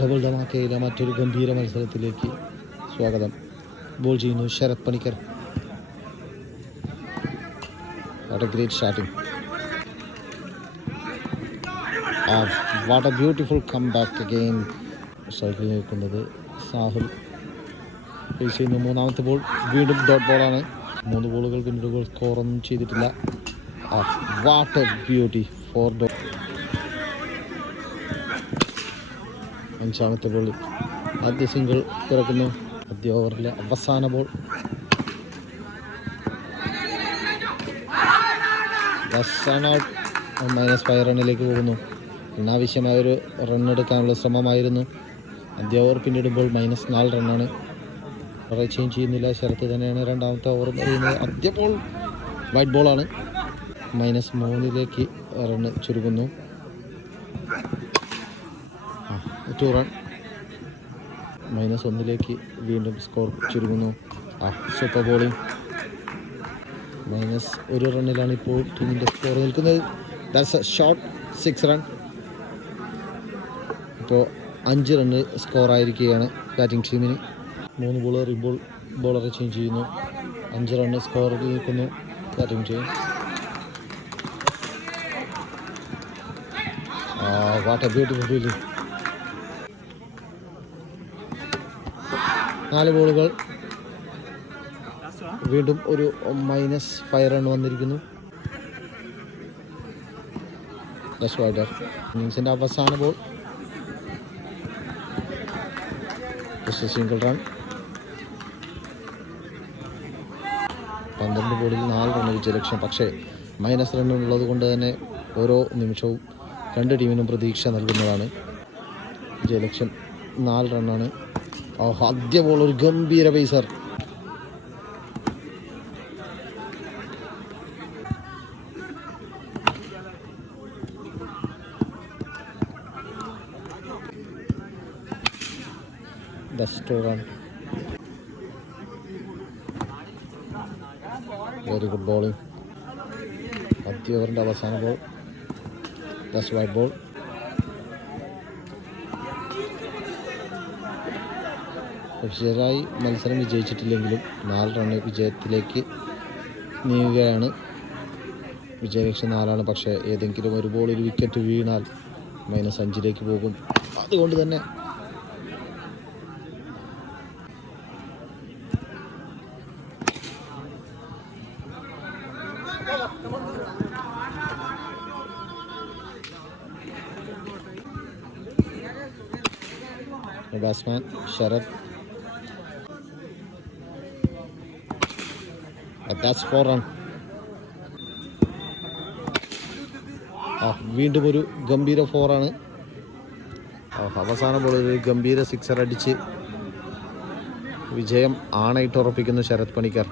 Double ധമാക്കയിലെ മറ്റൊരു ഗംഭീര മത്സരത്തിലേക്ക് സ്വാഗതം. ബോൾ ചെയ്യുന്നു Sharath Panicker. What a great starting. What a beautiful comeback again. Cycle നിൽക്കുന്നത് സാഹുൽ. ഫേസ് ചെയ്യുന്നു മൂന്നാമത്തെ ബോൾ. വീണ്ടും ഡോട്ട് ബോളാണ്. 3 ബോളുകൾ പിന്നീട് സ്കോറൊന്നും ചെയ്തിട്ടില്ല. What a beauty for dot. അഞ്ചാമത്തെ ബോളിൽ ആദ്യ സിംഗിൾ പിറക്കുന്നു. ആദ്യ ഓവറിലെ അവസാന ബോൾ. -5 റണ്ണിലേക്ക് പോകുന്നു. അനാവശ്യമായൊരു റണ്ണെടുക്കാനുള്ള ശ്രമമായിരുന്നു. ആദ്യ ഓവർ പിന്നിടുമ്പോൾ -4 റണ്ണാണ്. വളരെ ചേഞ്ച് ചെയ്യുന്നില്ല. ശരത്ത് തന്നെയാണ് രണ്ടാമത്തെ ഓവർ എറിയുന്നത്. ആദ്യ ബോൾ വൈറ്റ് ബോളാണ്. -3 റണ്ണ് ചുരുങ്ങുന്നു. 2 റൺ. -1 വീണ്ടും സ്കോർ ചുരുങ്ങുന്നു. Super bowling. -1 റണ്ണിലാണ് ഇപ്പോൾ ടീമിൻ്റെ സ്കോർ നിൽക്കുന്നത്. That's A shot. 6 റൺ. ഇപ്പോൾ 5 റണ്ണ് സ്കോറായിരിക്കുകയാണ് ബാറ്റിംഗ് ടീമിന്. 3 ബോൾ എറിയുമ്പോൾ ബോളറെ ചേഞ്ച് ചെയ്യുന്നു. 5 റണ്ണ് സ്കോറിൽ നിൽക്കുന്നു batting team. What A beautiful feeling. 4 ബോളുകൾ. വീണ്ടും ഒരു -5 റൺ വന്നിരിക്കുന്നു. ഇന്നിങ്സിൻ്റെ അവസാന ബോൾ. Single run. 12 ബോളിൽ 4 റൺ വിജയലക്ഷ്യം. പക്ഷേ -റൺ ഉള്ളത് കൊണ്ട് തന്നെ ഓരോ നിമിഷവും 2 ടീമിനും പ്രതീക്ഷ നൽകുന്നതാണ്. വിജയലക്ഷ്യം 4 റണ്ണാണ്. ആദ്യ ബോൾ ഒരു ഗംഭീര pacer. Run. Very good bowling. ആദ്യ ഓവറിൻ്റെ അവസാന ബോൾ. White ball. ഒഫീഷ്യലായി മത്സരം വിജയിച്ചിട്ടില്ലെങ്കിലും 4 റണ്ണ് വിജയത്തിലേക്ക് നീങ്ങുകയാണ്. വിജയലക്ഷ്യം 4ആണ്. പക്ഷേ ഏതെങ്കിലും ഒരു ബോളിൽ വിക്കറ്റ് വീണാൽ -5 പോകും. അതുകൊണ്ട് തന്നെ ബാറ്റ്സ്മാൻ ശരത്. That's 4 run. വീണ്ടും ഒരു ഗംഭീര 4 ആണ്. അവസാന ബോളിൽ ഒരു ഗംഭീര 6 അടിച്ച് വിജയം ആണയിട്ട് ഉറപ്പിക്കുന്നു ശരത് പണിക്കർ.